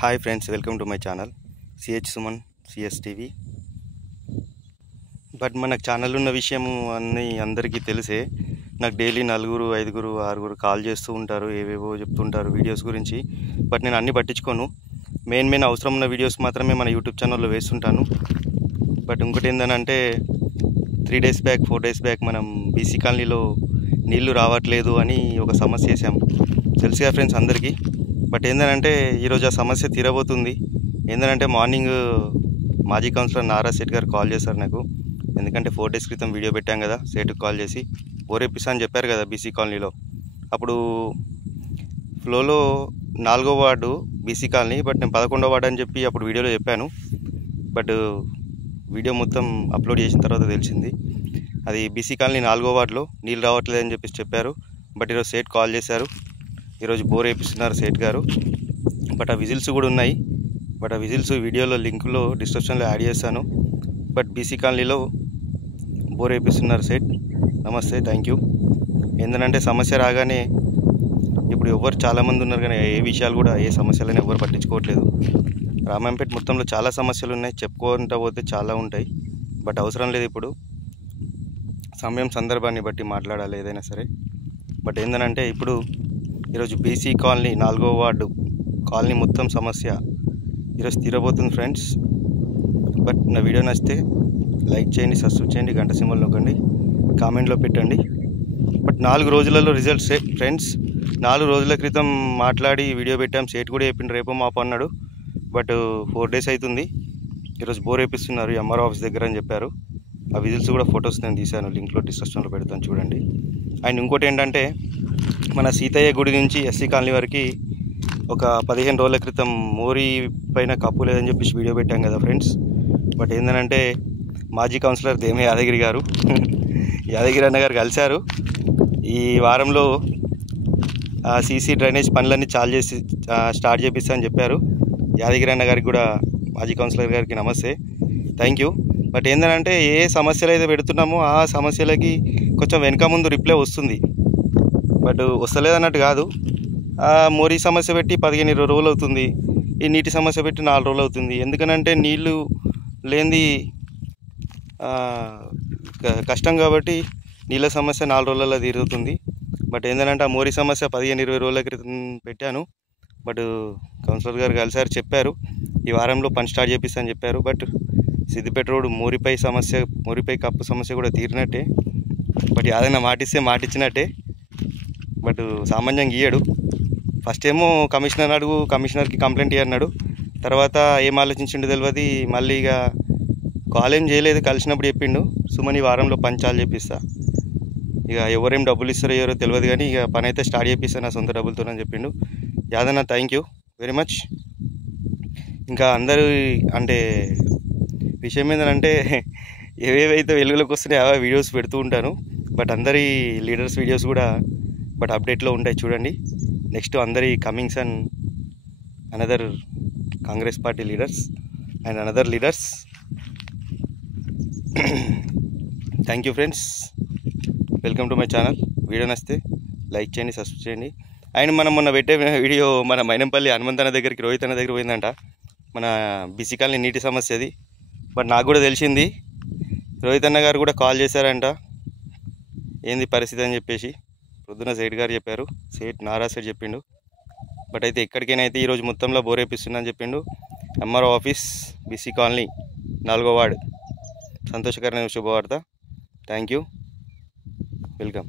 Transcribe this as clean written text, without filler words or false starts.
Hi friends, welcome to my channel CH Suman CS TV. But మనకు channel ఉన్న విషయము అన్నీ అందరికీ తెలిసే. నాకు డైలీ 4, 5, 6 కాల్ చేస్తూ ఉంటారు, ఏవేవో చెప్తుంటారు వీడియోస్ గురించి. బట్ నేను అన్నీ పట్టించుకోను. మెయిన్ అవసరం ఉన్న వీడియోస్ మాత్రమే మన యూట్యూబ్ ఛానల్లో వేస్తుంటాను. బట్ ఇంకోటి ఏంటంటే 3 days బ్యాక్ 4 days బ్యాక్ మనం బీసీ కాలనీలో నీళ్లు రావట్లేదు అని ఒక సమస్య చేసాం. తెలుసుగా ఫ్రెండ్స్ అందరికీ. బట్ ఏంటంటే ఈరోజు ఆ సమస్య తీరబోతుంది. ఏంటంటే మార్నింగ్ మాజీ కౌన్సిలర్ నారా సేట్ గారు కాల్ చేశారు నాకు. ఎందుకంటే 4 days క్రితం వీడియో పెట్టాం కదా, సేటుకు కాల్ చేసి బోరేపిస్తా అని చెప్పారు కదా బీసీ కాలనీలో. అప్పుడు ఫ్లోలో 4వ వార్డు బీసీ కాలనీ, బట్ నేను 11వ వార్డు అని చెప్పి అప్పుడు వీడియోలో చెప్పాను. బట్ వీడియో మొత్తం అప్లోడ్ చేసిన తర్వాత తెలిసింది అది బీసీ కాలనీ 4వ వార్డులో నీళ్ళు రావట్లేదని చెప్పారు. బట్ ఈరోజు సేట్ కాల్ చేశారు, ఈరోజు బోర్ వేపిస్తున్నారు సేట్ గారు. బట్ ఆ విజిల్స్ కూడా ఉన్నాయి. బట్ ఆ విజిల్స్ వీడియోలో లింకులో డిస్క్రిప్షన్లో యాడ్ చేస్తాను. బట్ బీసీ కాలనీలో బోర్ వేపిస్తున్నారు సేట్. నమస్తే, థ్యాంక్ యూ. ఏంటంటే సమస్య రాగానే ఇప్పుడు ఎవరు చాలామంది ఉన్నారు కానీ ఏ విషయాలు కూడా ఏ సమస్యలని ఎవరు పట్టించుకోవట్లేదు. రామాయంపేట మొత్తంలో చాలా సమస్యలు ఉన్నాయి, చెప్పుకుంటూ పోతే చాలా ఉంటాయి. బట్ అవసరం లేదు, ఇప్పుడు సమయం సందర్భాన్ని బట్టి మాట్లాడాలి ఏదైనా సరే. బట్ ఏంటంటే ఇప్పుడు ఈరోజు బీసీ కాలనీ 4వ వార్డు కాలనీ మొత్తం సమస్య ఈరోజు తీరబోతుంది ఫ్రెండ్స్. బట్ నా వీడియో నచ్చితే లైక్ చేయండి, సబ్స్క్రైబ్ చేయండి, గంట సింబల్ నొక్కండి, కామెంట్లో పెట్టండి. బట్ 4 రోజులలో రిజల్ట్స్ ఫ్రెండ్స్. 4 రోజుల క్రితం మాట్లాడి వీడియో పెట్టాం, సేట్ కూడా చెప్పిండు రేపు మాపు అన్నాడు. బట్ 4 days అవుతుంది. ఈరోజు బోర్ వేపిస్తున్నారు ఎంఆర్ ఆఫీస్ దగ్గర అని చెప్పారు. ఆ విజిల్స్ కూడా ఫొటోస్ నేను తీశాను, లింక్లో డిస్క్రిప్షన్లో పెడతాను చూడండి. అండ్ ఇంకోటి ఏంటంటే మన సీతయ్య గుడి నుంచి ఎస్సీ కాలనీ వరకు ఒక 15 రోజుల క్రితం మోరీ పైన కప్పు లేదని చెప్పేసి వీడియో పెట్టాం కదా ఫ్రెండ్స్. బట్ ఏంటంటే మాజీ కౌన్సిలర్ దేమే యాదగిరి గారు యాదగిరి అన్న గారు కలిశారు. ఈ వారంలో సీసీ డ్రైనేజ్ పనులన్నీ స్టార్ట్ చేపిస్తా అని చెప్పారు. యాదగిరి అన్న గారికి కూడా, మాజీ కౌన్సిలర్ గారికి నమస్తే, థ్యాంక్ యూ. బట్ ఏంటంటే ఏ సమస్యలు అయితే పెడుతున్నామో ఆ సమస్యలకి కొంచెం వెనక ముందు రిప్లై వస్తుంది. బట్ వస్తలేదన్నట్టు కాదు. మోరీ సమస్య పెట్టి 15-20 రోజులు అవుతుంది. ఈ నీటి సమస్య పెట్టి 4 రోజులు అవుతుంది. ఎందుకనంటే నీళ్ళు లేనిది కష్టం కాబట్టి నీళ్ళ సమస్య 4 రోజులలో తీరుతుంది. బట్ ఏంటంటే ఆ మోరీ సమస్య 15-20 రోజుల క్రితం పెట్టాను. బట్ కౌన్సిలర్ గారు కలిసారు, చెప్పారు ఈ వారంలో పని స్టార్ట్ చేపిస్తా అని చెప్పారు. బట్ సిద్దిపేట రోడ్డు మోరీపై కప్పు సమస్య కూడా తీరినట్టే. బట్ ఏదైనా మాటిచ్చినట్టే. బట్ సామాన్యంగా ఇయ్యడు. ఫస్ట్ ఏమో కమిషనర్ అడుగు, కమిషనర్కి కంప్లైంట్ ఇయ్యన్నాడు. తర్వాత ఏం ఆలోచించిండు తెలియదు. మళ్ళీ ఇక కాల్ ఏం చేయలేదు, కలిసినప్పుడు చెప్పిండు సుమన్ ఈ వారంలో పని చాలు చేపిస్తా, ఇక ఎవరేం డబ్బులు ఇస్తారో ఎవరో తెలియదు కానీ ఇక పని అయితే స్టార్ట్ చేపిస్తా నా సొంత డబ్బులతోనని చెప్పిండు. Yadanna thank you very much. ఇంకా అందరూ అంటే విషయం ఏంటంటే ఏవేవైతే వెలుగులోకి వస్తున్నాయో అవే వీడియోస్ పెడుతూ ఉంటాను. బట్ అందరి లీడర్స్ వీడియోస్ కూడా బట్ అప్డేట్లో ఉంటాయి చూడండి. నెక్స్ట్ అందరి Cummins and another Congress party leaders and another leaders. Thank you friends, welcome to my channel. Video నచ్చితే లైక్ చేయండి, సబ్స్క్రైబ్ చేయండి. అండ్ మనం మొన్న పెట్టే వీడియో మన మైనంపల్లి హనుమంతన్న దగ్గరికి, రోహిత్ అన్న దగ్గర పోయిందంట, మన బీసీ కాలనీ నీటి సమస్యది. బట్ నాకు కూడా తెలిసింది, రోహిత్ అన్న గారు కూడా కాల్ చేశారంట ఏంది పరిస్థితి అని చెప్పేసి. పొద్దున సేట్ గారు చెప్పారు, నారా సేట్ చెప్పిండు. బట్ అయితే ఎక్కడికైనా అయితే ఈరోజు మొత్తంలో బోర్ వేపిస్తున్నా అని చెప్పిండు. ఎంఆర్ఓ ఆఫీస్ బీసీ కాలనీ 4వ వార్డు. సంతోషకరమైన శుభవార్త. Thank you, welcome.